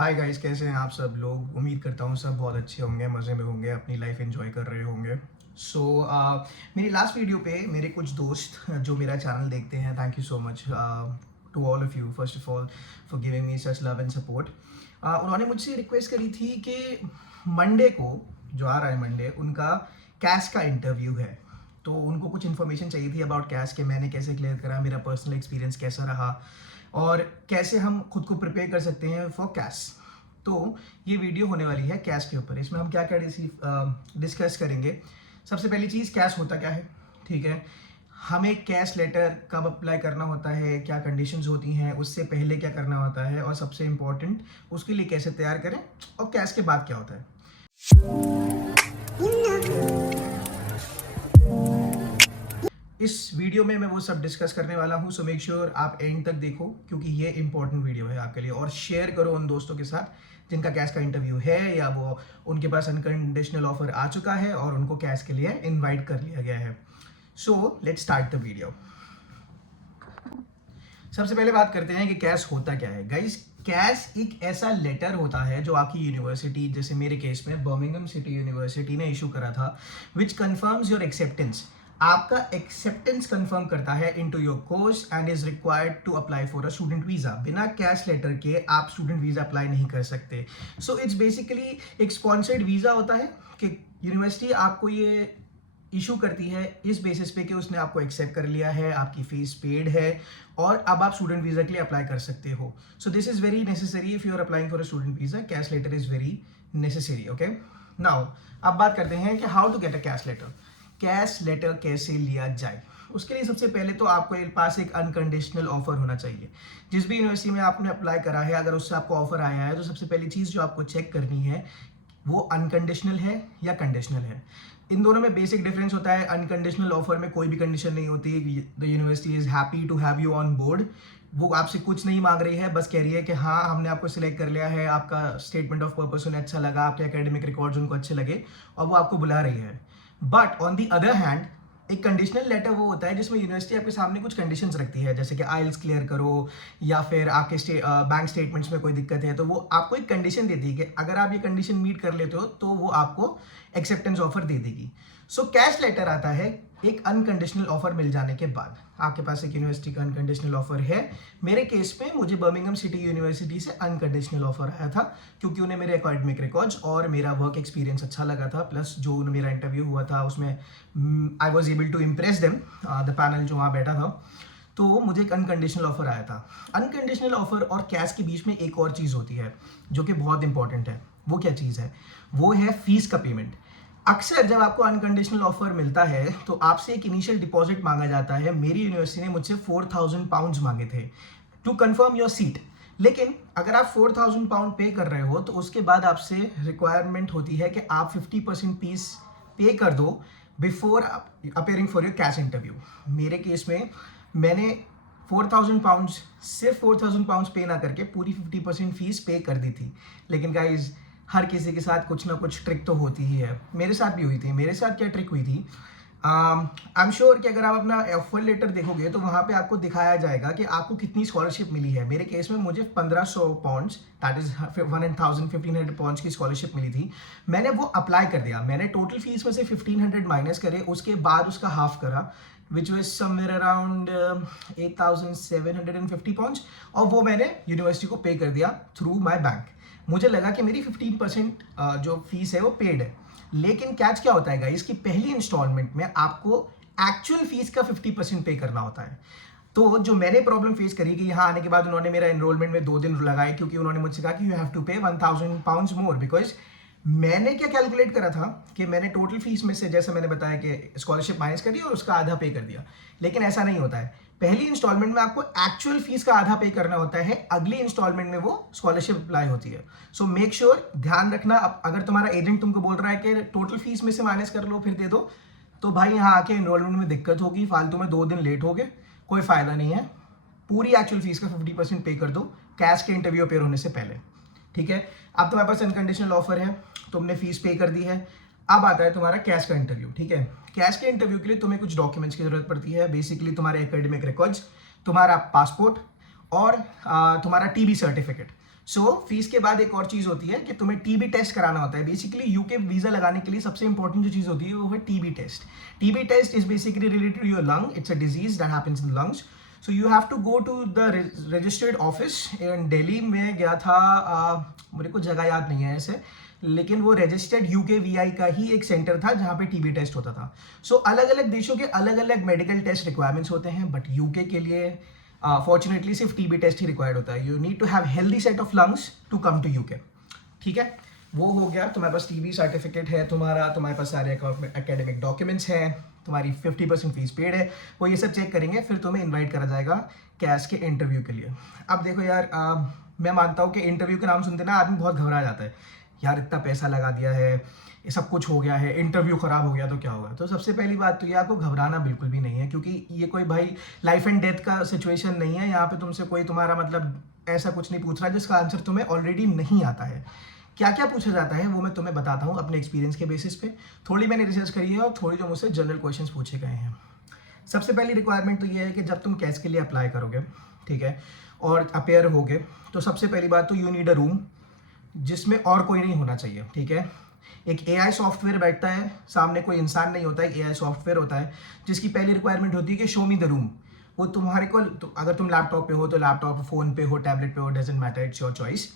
Hi guys, कैसे हैं आप सब लोग। उम्मीद करता हूँ सब बहुत अच्छे होंगे, मज़े में होंगे, अपनी लाइफ एंजॉय कर रहे होंगे। सो मेरी लास्ट वीडियो पे मेरे कुछ दोस्त जो मेरा चैनल देखते हैं, thank you so much to all of you first of all for giving me such love and support. उन्होंने मुझसे रिक्वेस्ट करी थी कि मंडे को, जो आ रहा है मंडे, उनका कैश का इंटरव्यू है। तो उनको कुछ इन्फॉर्मेशन चाहिए थी अबाउट कैश के, मैंने कैसे क्लियर करा, मेरा पर्सनल एक्सपीरियंस कैसा रहा और कैसे हम खुद को प्रिपेयर कर सकते हैं फॉर कैश। तो ये वीडियो होने वाली है कैश के ऊपर। इसमें हम क्या क्या डिस्कस करेंगे। सबसे पहली चीज़, कैश होता क्या है, ठीक है। हमें कैश लेटर कब अप्लाई करना होता है, क्या कंडीशंस होती हैं, उससे पहले क्या करना होता है, और सबसे इम्पोर्टेंट उसके लिए कैसे तैयार करें, और कैश के बाद क्या होता है। इस वीडियो में मैं वो सब डिस्कस करने वाला हूँ। सो मेक श्योर आप एंड तक देखो, क्योंकि ये इंपॉर्टेंट वीडियो है आपके लिए। और शेयर करो उन दोस्तों के साथ जिनका कैश का इंटरव्यू है, या वो उनके पास अनकंडीशनल ऑफर आ चुका है और उनको कैश के लिए इनवाइट कर लिया गया है। So let's start the video. सबसे पहले बात करते हैं कि कैश होता क्या है। गाइस, कैश एक ऐसा लेटर होता है जो आपकी यूनिवर्सिटी, जैसे मेरे केस में बर्मिंघम सिटी यूनिवर्सिटी ने इशू करा था, विच कंफर्म्स योर एक्सेप्टेंस। आपका एक्सेप्टेंस कंफर्म करता है into your course and is required to apply for a student visa. बिना कैश लेटर के आप स्टूडेंट वीजा अप्लाई नहीं कर सकते। सो इट्स बेसिकली एक स्पॉन्सर्ड वीजा होता है कि यूनिवर्सिटी आपको ये इशू करती है इस बेसिस पे कि उसने आपको एक्सेप्ट कर लिया है, आपकी फीस पेड है और अब आप स्टूडेंट वीजा के लिए अप्लाई कर सकते हो। So this is very necessary if you are applying for a student visa. CAS letter is very necessary. Okay, now अब बात करते हैं कि how to get a CAS letter. CAS letter कैसे लिया जाए, उसके लिए सबसे पहले तो आपको पास एक अनकंडीशनल ऑफर होना चाहिए। जिस भी यूनिवर्सिटी में आपने अप्लाई करा है, अगर उससे आपको ऑफर आया है, तो सबसे पहली चीज़ जो आपको चेक करनी है वो अनकंडीशनल है या कंडीशनल है। इन दोनों में बेसिक डिफरेंस होता है। अनकंडीशनल ऑफर में कोई भी कंडीशन नहीं होती। The university is happy to have you on board. वो आपसे कुछ नहीं मांग रही है, बस कह रही है कि हाँ, हमने आपको सिलेक्ट कर लिया है, आपका स्टेटमेंट ऑफ पर्पस उन्हें अच्छा लगा, आपके एकेडमिक रिकॉर्ड्स उनको अच्छे लगे, और वो आपको बुला रही है। But on the other hand, एक कंडीशनल लेटर वो होता है जिसमें यूनिवर्सिटी आपके सामने कुछ कंडीशंस रखती है, जैसे कि आइल्स क्लियर करो, या फिर आपके बैंक स्टेटमेंट्स में कोई दिक्कत है, तो वो आपको एक कंडीशन देती है कि अगर आप ये कंडीशन मीट कर लेते हो तो वो आपको एक्सेप्टेंस ऑफर दे देगी। सो कैश लेटर आता है एक अनकंडीशनल ऑफर मिल जाने के बाद। आपके पास एक यूनिवर्सिटी का अनकंडीशनल ऑफर है। मेरे केस में मुझे बर्मिंघम सिटी यूनिवर्सिटी से अनकंडीशनल ऑफर आया था, क्योंकि उन्हें मेरे एकेडमिक रिकॉर्ड्स और मेरा वर्क एक्सपीरियंस अच्छा लगा था, प्लस जो मेरा इंटरव्यू हुआ था उसमें I was able to impress them, the panel जो वहाँ बैठा था। तो मुझे एक अनकंडीशनल ऑफर आया था। अनकंडीशनल ऑफर और कैश के बीच में एक और चीज़ होती है जो कि बहुत इंपॉर्टेंट है। वो क्या चीज़ है? वो है फीस का पेमेंट। अक्सर जब आपको अनकंडीशनल ऑफर मिलता है तो आपसे एक इनिशियल डिपॉजिट मांगा जाता है। मेरी यूनिवर्सिटी ने मुझसे 4,000 पाउंड्स मांगे थे टू कंफर्म योर सीट। लेकिन अगर आप 4,000 पाउंड पे कर रहे हो तो उसके बाद आपसे रिक्वायरमेंट होती है कि आप 50% फीस पे कर दो before appearing for your cash interview. मेरे केस में मैंने 4,000 पाउंड्स, सिर्फ 4,000 पाउंड्स पे ना करके पूरी 50% फीस पे कर दी थी। लेकिन गाइज, हर किसी के साथ कुछ ना कुछ ट्रिक तो होती ही है। मेरे साथ भी हुई थी। मेरे साथ क्या ट्रिक हुई थी, आई एम श्योर कि अगर आप अपना ऑफर लेटर देखोगे तो वहाँ पे आपको दिखाया जाएगा कि आपको कितनी स्कॉलरशिप मिली है। मेरे केस में मुझे 1,500 पाउंड्स, दैट इज 1,500 पाउंड्स की स्कॉलरशिप मिली थी। मैंने वो अप्लाई कर दिया। मैंने टोटल फीस में से 1,500 माइनस करे, उसके बाद उसका हाफ करा, which was somewhere around 8,750 pounds, और वो मैंने यूनिवर्सिटी को पे कर दिया थ्रू माई बैंक। मुझे लगा कि मेरी 15% जो फीस है वो पेड है। लेकिन कैच क्या होता है गाइस, इसकी पहली इंस्टॉलमेंट में आपको एक्चुअल फीस का 50% पे करना होता है। तो जो मैंने प्रॉब्लम फेस करी कि यहाँ आने के बाद उन्होंने मेरा एनरोलमेंट में 2 दिन लगाए, क्योंकि उन्होंने मुझसे कहा कि यू हैव टू पे 1,000 पाउंड्स मोर। बिकॉज मैंने क्या कैलकुलेट करा था कि मैंने टोटल फीस में से, जैसे मैंने बताया कि स्कॉलरशिप माइनस कर दिया और उसका आधा पे कर दिया। लेकिन ऐसा नहीं होता है। पहली इंस्टॉलमेंट में आपको एक्चुअल फीस का आधा पे करना होता है, अगली इंस्टॉलमेंट में वो स्कॉलरशिप अप्लाई होती है। सो मेक श्योर, ध्यान रखना। अगर तुम्हारा एजेंट तुमको बोल रहा है कि टोटल फीस में से माइनस कर लो फिर दे दो, तो भाई यहाँ आके एनरोलमेंट में दिक्कत होगी, फालतू में 2 दिन लेट हो गए, कोई फायदा नहीं है। पूरी एक्चुअल फीस का 50% पे कर दो कैश के इंटरव्यू अपेयर होने से पहले, ठीक है। अब तुम्हारे पास अनकंडीशनल ऑफर है, तुमने फीस पे कर दी है। अब आता है तुम्हारा कैश का इंटरव्यू, ठीक है। कैश के इंटरव्यू के लिए तुम्हें कुछ डॉक्यूमेंट्स की जरूरत पड़ती है। बेसिकली तुम्हारे एकेडमिक रिकॉर्ड्स, तुम्हारा पासपोर्ट और तुम्हारा टीबी सर्टिफिकेट। सो फीस के बाद एक और चीज़ होती है कि तुम्हें टीबी टेस्ट कराना होता है। बेसिकली यूके वीज़ा लगाने के लिए सबसे इंपॉर्टेंट जो चीज़ होती है वो है TB test. TB test is basically related to your lung, it's a disease that happens in lungs. So you have to go to the registered office in Delhi में गया था, मेरे को जगह याद नहीं है ऐसे, लेकिन वो रजिस्टर्ड यूके का ही एक सेंटर था जहाँ पे टीबी टेस्ट होता था। सो अलग अलग देशों के अलग अलग मेडिकल टेस्ट रिक्वायरमेंट्स होते हैं, बट यूके के लिए फॉर्चुनेटली सिर्फ टीबी टेस्ट ही रिक्वायर्ड होता है। You need to have healthy set of lungs to come to UK. ठीक है, वो हो गया। तुम्हारे पास टीबी सर्टिफिकेट है, तुम्हारे पास सारे एकेडमिक डॉक्यूमेंट्स हैं, तुम्हारी 50% फीस पेड है, वो ये सब चेक करेंगे, फिर तुम्हें इन्वाइट करा जाएगा कैश के इंटरव्यू के लिए। अब देखो यार, मैं मानता हूँ कि इंटरव्यू के नाम सुनते ना आदमी बहुत घबरा जाता है, यार इतना पैसा लगा दिया है, ये सब कुछ हो गया है, इंटरव्यू खराब हो गया तो क्या होगा। तो सबसे पहली बात तो ये, आपको घबराना बिल्कुल भी नहीं है, क्योंकि ये कोई भाई लाइफ एंड डेथ का सिचुएशन नहीं है। यहाँ पे तुमसे कोई तुम्हारा मतलब ऐसा कुछ नहीं पूछ रहा है जिसका आंसर तुम्हें ऑलरेडी नहीं आता है। क्या क्या पूछा जाता है वो मैं तुम्हें बताता हूँ अपने एक्सपीरियंस के बेसिस पे। थोड़ी मैंने रिसर्च करी है और थोड़ी जो मुझसे जनरल क्वेश्चन पूछे गए हैं। सबसे पहली रिक्वायरमेंट तो ये है कि जब तुम कैश के लिए अप्लाई करोगे, ठीक है, और अपेयर होगे, तो सबसे पहली बात तो यू नीड अ रूम जिसमें और कोई नहीं होना चाहिए। ठीक है, एक एआई सॉफ्टवेयर बैठता है, सामने कोई इंसान नहीं होता है, एआई सॉफ्टवेयर होता है, जिसकी पहली रिक्वायरमेंट होती है कि शो मी द रूम। वो तुम्हारे को तो अगर तुम लैपटॉप पे हो तो लैपटॉप, फोन पे हो, टैबलेट पे हो, doesn't matter, it's your choice.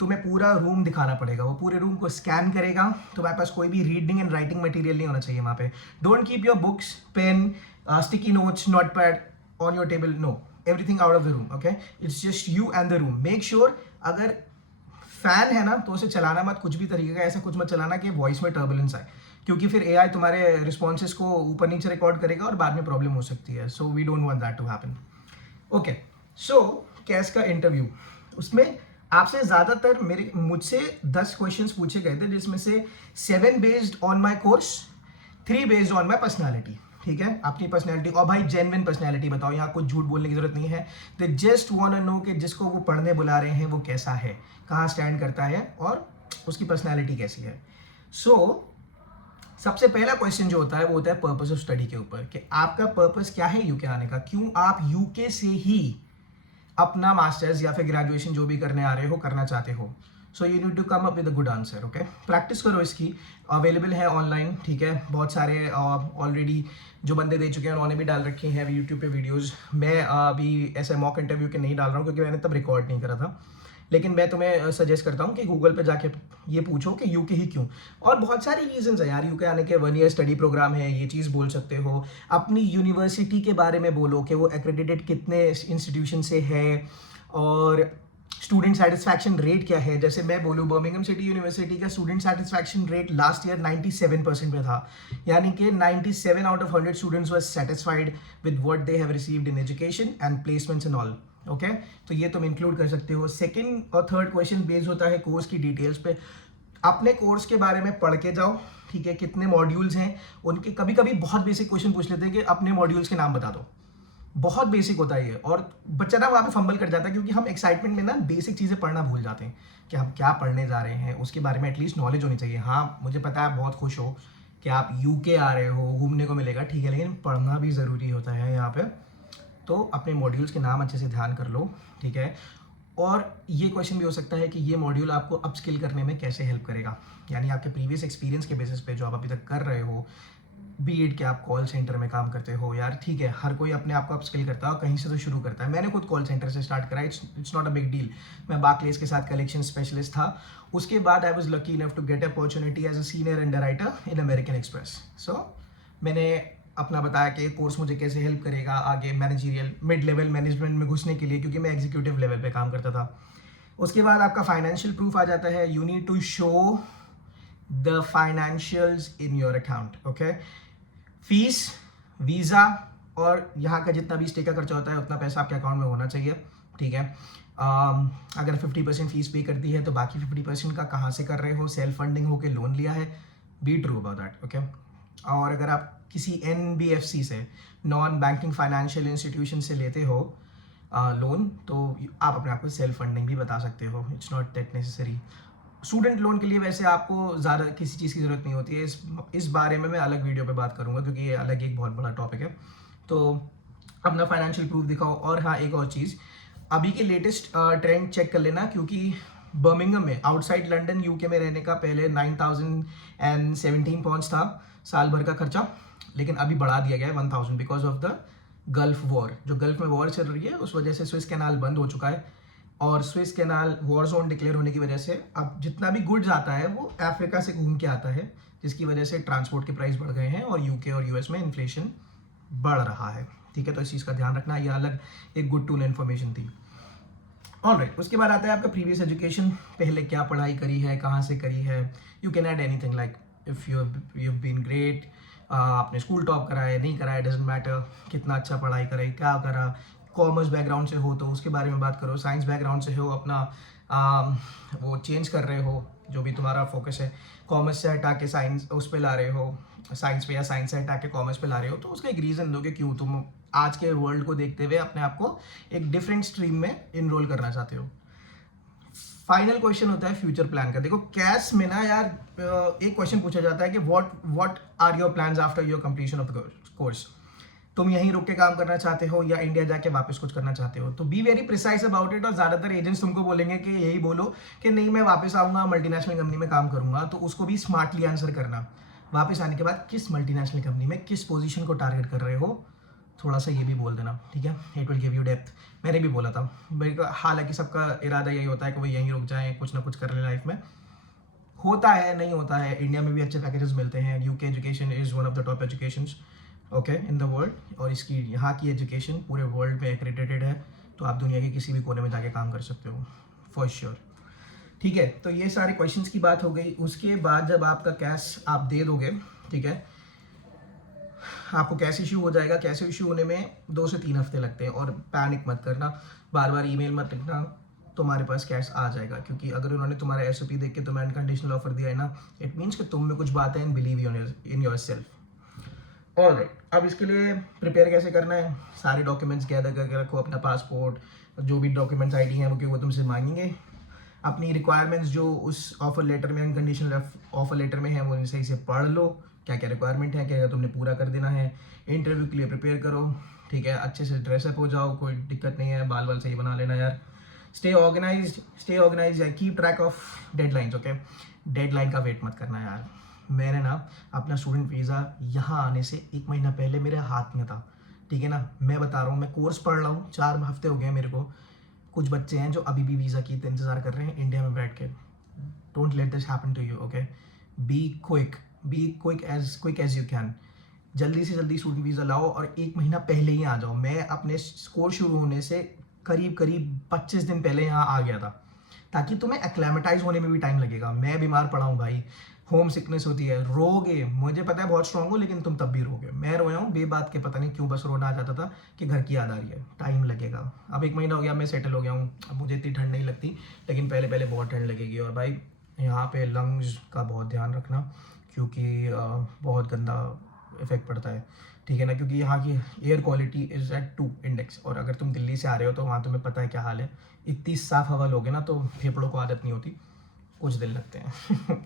तुम्हें पूरा रूम दिखाना पड़ेगा, वो पूरे रूम को स्कैन करेगा। तुम्हारे पास कोई भी रीडिंग एंड राइटिंग मटेरियल नहीं होना चाहिए वहाँ पे। Don't keep your books, pen, sticky notes, note pad on your table, no, everything out of the room. Okay, it's just you and the room. Make sure अगर fan है ना तो उसे चलाना मत, कुछ भी तरीके का ऐसा कुछ मत चलाना कि वॉइस में टर्बुलेंस आए, क्योंकि फिर एआई तुम्हारे रिस्पॉन्सेज को ऊपर नीचे रिकॉर्ड करेगा और बाद में प्रॉब्लम हो सकती है। So we don't want that to happen. Okay, so CAS का इंटरव्यू, उसमें आपसे ज़्यादातर मुझसे 10 क्वेश्चंस पूछे गए थे, जिसमें से 7 based on my course, 3 based on my personality. ठीक है, अपनी पर्सनैलिटी, और भाई जेन्युइन पर्सनैलिटी बताओ, यहाँ कुछ झूठ बोलने की जरूरत नहीं है। They just want to know कि जिसको वो पढ़ने बुला रहे हैं वो कैसा है, कहाँ स्टैंड करता है और उसकी पर्सनैलिटी कैसी है। सो सबसे पहला क्वेश्चन जो होता है वो होता है पर्पस ऑफ स्टडी के ऊपर, कि आपका पर्पस क्या है यूके आने का, क्यों आप यूके से ही अपना मास्टर्स या फिर ग्रेजुएशन जो भी करने आ रहे हो, करना चाहते हो। So you need to come up with a good answer. Okay, practice करो, इसकी अवेलेबल है ऑनलाइन। ठीक है, बहुत सारे ऑलरेडी जो बंदे दे चुके हैं उन्होंने भी डाल रखे हैं यूट्यूब पे वीडियोस। मैं अभी ऐसे मॉक इंटरव्यू के नहीं डाल रहा हूँ क्योंकि मैंने तब रिकॉर्ड नहीं करा था, लेकिन मैं तुम्हें सजेस्ट करता हूँ कि गूगल पे जाके ये पूछो कि यूके ही क्यों। और बहुत सारी रीजंस है यार, यूके आने के 1 ईयर स्टडी प्रोग्राम है, ये चीज़ बोल सकते हो। अपनी यूनिवर्सिटी के बारे में बोलो कि वो एक्रेडिटेड कितने इंस्टीट्यूशन से है, और स्टूडेंट सेटिस्फैक्शन रेट क्या है। जैसे मैं बोलूँ, बर्मिंघम सिटी यूनिवर्सिटी का student satisfaction rate last year 97% पे था, यानी कि 97 out of 100 students were satisfied with what they have received in education and placements and all. Okay, तो ये तुम इंक्लूड कर सकते हो। सेकंड और थर्ड क्वेश्चन बेस्ड होता है कोर्स की डिटेल्स पे। अपने कोर्स के बारे में पढ़ के जाओ, ठीक है, कितने मॉड्यूल्स हैं उनके। कभी कभी बहुत बेसिक क्वेश्चन पूछ लेते हैं कि अपने मॉड्यूल्स के नाम बता दो, बहुत बेसिक होता है ये, और बच्चा ना वहाँ पे फंबल कर जाता है, क्योंकि हम एक्साइटमेंट में ना बेसिक चीज़ें पढ़ना भूल जाते हैं कि हम क्या पढ़ने जा रहे हैं, उसके बारे में एटलीस्ट नॉलेज होनी चाहिए। हाँ, मुझे पता है, बहुत खुश हो कि आप यूके आ रहे हो, घूमने को मिलेगा, ठीक है, लेकिन पढ़ना भी ज़रूरी होता है यहाँ पे। तो अपने मॉड्यूल्स के नाम अच्छे से ध्यान कर लो, ठीक है। और ये क्वेश्चन भी हो सकता है कि ये मॉड्यूल आपको अपस्किल करने में कैसे हेल्प करेगा, यानी आपके प्रीवियस एक्सपीरियंस के बेसिस पे जो आप अभी तक कर रहे हो, बीएड के आप कॉल सेंटर में काम करते हो यार, ठीक है, हर कोई अपने आप को अपस्किल करता है और कहीं से तो शुरू करता है। मैंने खुद कॉल सेंटर से स्टार्ट करा, it's not a big deal. मैं बार्कलेस के साथ कलेक्शन स्पेशलिस्ट था। उसके बाद I was lucky enough to get opportunity as a senior underwriter in American Express. So मैंने अपना बताया कि कोर्स मुझे कैसे हेल्प करेगा आगे मैनेजरियल मिड लेवल मैनेजमेंट में घुसने के लिए, क्योंकि मैं एग्जीक्यूटिव लेवल पे काम करता था। उसके बाद आपका फाइनेंशियल प्रूफ आ जाता है। You need to show the financials in your account. Okay, fees, visa और यहाँ का जितना भी स्टे का खर्चा होता है उतना पैसा आपके अकाउंट में होना चाहिए, ठीक है। अगर 50% फीस पे कर दी है तो बाकी 50% का कहाँ से कर रहे हो, सेल्फ फंडिंग होके लोन लिया है, be true about that. Okay, और अगर आप किसी NBFC से, नॉन बैंकिंग फाइनेंशियल इंस्टीट्यूशन से लेते हो लोन, तो आप अपने आप को सेल्फ फंडिंग भी बता सकते हो, it's not that necessary. Student loan के लिए वैसे आपको ज़्यादा किसी चीज़ की ज़रूरत नहीं होती है। इस बारे में मैं अलग वीडियो पे बात करूँगा, क्योंकि ये अलग एक बहुत बड़ा टॉपिक है। तो अपना फाइनेंशियल प्रूफ दिखाओ। और हाँ, एक और चीज़, अभी के लेटेस्ट ट्रेंड चेक कर लेना, क्योंकि बर्मिंघम में आउटसाइड लंदन यूके में रहने का पहले 9,017 पाउंड्स था साल भर का खर्चा, लेकिन अभी बढ़ा दिया गया है 1,000 because of the gulf war. जो गल्फ में वॉर चल रही है उस वजह से स्विस कैनाल बंद हो चुका है, और Swiss canal war zone declare होने की वजह से अब जितना भी गुड्स आता है वो अफ्रीका से घूम के आता है, जिसकी वजह से ट्रांसपोर्ट के प्राइस बढ़ गए हैं और यूके और यूएस में इन्फ्लेशन बढ़ रहा है। ठीक है, तो इस चीज़ का ध्यान रखना, ये अलग एक गुड टूल इन्फॉर्मेशन थी। ऑलराइट, उसके बाद आता है आपका प्रीवियस एजुकेशन, पहले क्या पढ़ाई करी है, कहाँ से करी है। You can add anything like if you been great, आपने स्कूल टॉप करा है नहीं करा है, डजेंट मैटर, कितना अच्छा पढ़ाई करे, क्या करा। कॉमर्स बैकग्राउंड से हो तो उसके बारे में बात करो, साइंस बैकग्राउंड से हो अपना वो चेंज कर रहे हो, जो भी तुम्हारा फोकस है, कॉमर्स से हटा के साइंस उस पर ला रहे हो, साइंस पे या साइंस से हटा के कॉमर्स पे ला रहे हो, तो उसका एक रीज़न दो कि क्यों तुम आज के वर्ल्ड को देखते हुए अपने आप को एक डिफरेंट स्ट्रीम में इनरोल करना चाहते हो। फाइनल क्वेश्चन होता है फ्यूचर प्लान का। देखो कैश में ना यार एक क्वेश्चन पूछा जाता है कि what are your plans after your completion of the course. तुम यहीं रुक के काम करना चाहते हो या इंडिया जाके वापस कुछ करना चाहते हो, तो be very precise about it. और ज़्यादातर एजेंट्स तुमको बोलेंगे कि यही बोलो कि नहीं मैं वापस आऊँगा मल्टीनेशनल कंपनी में काम करूँगा, तो उसको भी स्मार्टली आंसर करना। वापस आने के बाद किस मल्टीनेशनल कंपनी में किस पोजीशन को टारगेट कर रहे हो, थोड़ा सा ये भी बोल देना, ठीक है। It will give you depth. मैंने भी बोला था भाई, हालांकि सबका इरादा यही होता है कि वो यहीं रुक जाएँ, कुछ ना कुछ कर ले लाइफ में। होता है, नहीं होता है, इंडिया में भी अच्छे पैकेजेस मिलते हैं। UK education is one of the top educations okay in the world, और इसकी यहाँ की एजुकेशन पूरे वर्ल्ड में एक्रेडिटेड है, तो आप दुनिया के किसी भी कोने में जाके काम कर सकते हो फॉर श्योर। ठीक है, तो ये सारे क्वेश्चंस की बात हो गई। उसके बाद जब आपका कैश आप दे दोगे, ठीक है, आपको कैश इशू हो जाएगा। कैश इशू होने में 2 से 3 हफ्ते लगते हैं, और पैनिक मत करना, बार बार ईमेल मत लिखना, तुम्हारे पास कैश आ जाएगा। क्योंकि अगर उन्होंने तुम्हारा एसओपी देख के तुम्हें अनकंडीशनल ऑफर दिया है ना, इट मीन्स कि तुम में कुछ बात है, and believe in your self. Alright, अब इसके लिए प्रिपेयर कैसे करना है, सारे डॉक्यूमेंट्स गैदर करके रखो, अपना पासपोर्ट, जो भी डॉक्यूमेंट्स आईडी हैं वो तुमसे मांगेंगे। अपनी रिक्वायरमेंट्स जो उस ऑफर लेटर में, अनकंडीशनल ऑफर लेटर में है, वो सही से पढ़ लो, क्या क्या रिक्वायरमेंट है, क्या क्या तुमने पूरा कर देना है। इंटरव्यू के लिए प्रिपेयर करो, ठीक है, अच्छे से ड्रेसअप हो जाओ, कोई दिक्कत नहीं है, बाल सही बना लेना यार। Stay organise, keep track of deadlines, okay. Deadline का वेट मत करना यार। मैंने ना अपना स्टूडेंट वीज़ा यहाँ आने से 1 महीना पहले मेरे हाथ में था, ठीक है ना। मैं बता रहा हूँ, मैं कोर्स पढ़ रहा हूँ, 4 हफ्ते हो गए मेरे को। कुछ बच्चे हैं जो अभी भी वीज़ा की इंतज़ार कर रहे हैं इंडिया में बैठ के। Don't let this happen to you, okay. Be quick as you can. जल्दी से जल्दी स्टूडेंट वीज़ा लाओ और 1 महीना पहले ही आ जाओ। मैं अपने कोर्स शुरू होने से करीब 25 दिन पहले यहाँ आ गया था, ताकि तुम्हें एक्लेमेटाइज होने में भी टाइम लगेगा। मैं बीमार पड़ा हूँ भाई, होम सिकनेस होती है, रोगे, मुझे पता है बहुत स्ट्रांग हो, लेकिन तुम तब भी रोगे। मैं रोया हूँ बेबात के, पता नहीं क्यों, बस रोना आ जाता था कि घर की याद आ रही है। टाइम लगेगा। अब 1 महीना हो गया, मैं सेटल हो गया हूँ, अब मुझे इतनी ठंड नहीं लगती, लेकिन पहले पहले बहुत ठंड लगेगी। और भाई यहाँ पे लंग्स का बहुत ध्यान रखना, क्योंकि बहुत गंदा इफेक्ट पड़ता है, ठीक है ना। क्योंकि यहाँ की air quality is at 2 index, और अगर तुम दिल्ली से आ रहे हो तो वहाँ तुम्हें पता है क्या हाल है। इतनी साफ़ हवा लोगे ना तो फेफड़ों को आदत नहीं होती, कुछ दिन लगते हैं।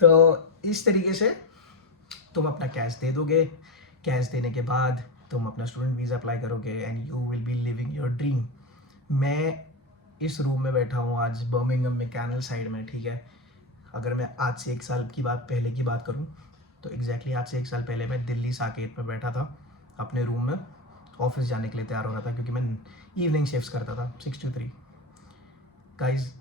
तो इस तरीके से तुम अपना कैश दे दोगे। कैश देने के बाद तुम अपना स्टूडेंट वीज़ा अप्लाई करोगे, and you will be living your dream. मैं इस रूम में बैठा हूँ आज बर्मिंघम में, कैनल साइड में, ठीक है। अगर मैं आज से 1 साल की बात पहले की बात करूँ तो एग्जैक्टली आज से 1 साल पहले मैं दिल्ली साकेत में बैठा था अपने रूम में, ऑफिस जाने के लिए तैयार हो रहा था, क्योंकि मैं इवनिंग शिफ्ट्स करता था 6 to 3। गाइज,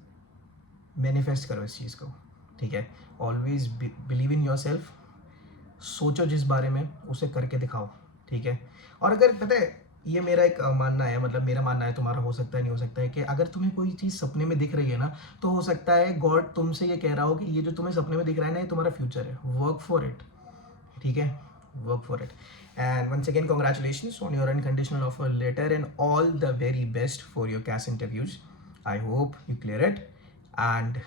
मैनिफेस्ट करो इस चीज़ को, ठीक है। Always believe in your self. सोचो जिस बारे में, उसे करके दिखाओ, ठीक है। और अगर पता है, ये मेरा एक मानना है, मतलब मेरा मानना है, तुम्हारा हो सकता है नहीं हो सकता है, कि अगर तुम्हें कोई चीज़ सपने में दिख रही है ना, तो हो सकता है गॉड तुमसे ये कह रहा हो कि ये जो तुम्हें सपने में दिख रहा है ना, ये तुम्हारा फ्यूचर है। वर्क फॉर इट, ठीक है, work for it. And once again congratulations on your unconditional offer letter, and all the very best for your cash interviews. I hope you clear it, and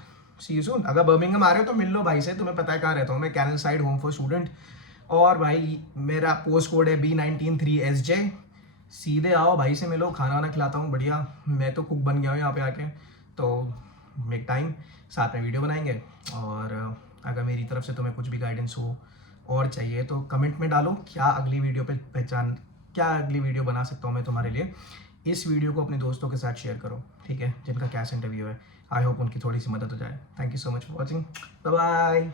see you soon. अगर Birmingham आ रहे हो तो मिल लो भाई से, तुम्हें पता है कहाँ रहता हूँ मैं, canal side, home for student. और भाई मेरा पोस्ट कोड है B193SJ। सीधे आओ, भाई से मिलो, खाना वाना खिलाता हूँ बढ़िया। मैं तो कुक बन गया हूँ यहाँ पे आके, तो मेक टाइम, साथ में वीडियो बनाएंगे। और अगर मेरी तरफ से तुम्हें कुछ भी गाइडेंस हो और चाहिए तो कमेंट में डालो, क्या अगली वीडियो पे क्या अगली वीडियो बना सकता हूँ मैं तुम्हारे लिए। इस वीडियो को अपने दोस्तों के साथ शेयर करो, ठीक है, जिनका कैश इंटरव्यू है। आई होप उनकी थोड़ी सी मदद हो जाए। Thank you so much for watching, bye bye.